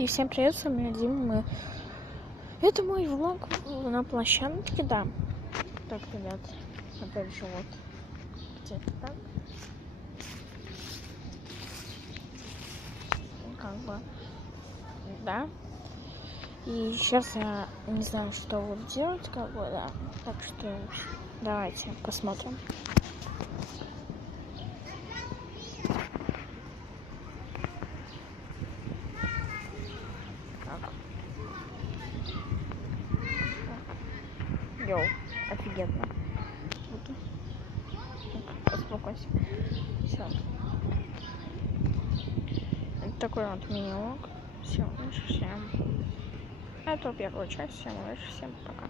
И всем привет, с вами Дима. Это мой влог на площадке, да. Так, ребят, опять же вот где-то так. Как бы, да. И сейчас я не знаю, что буду делать, как бы, да. Так что давайте посмотрим. Йоу, офигенно. Успокойся. Все. Это такой вот мини-влог. Все, всем. Это первая часть. Всем удачи, всем пока.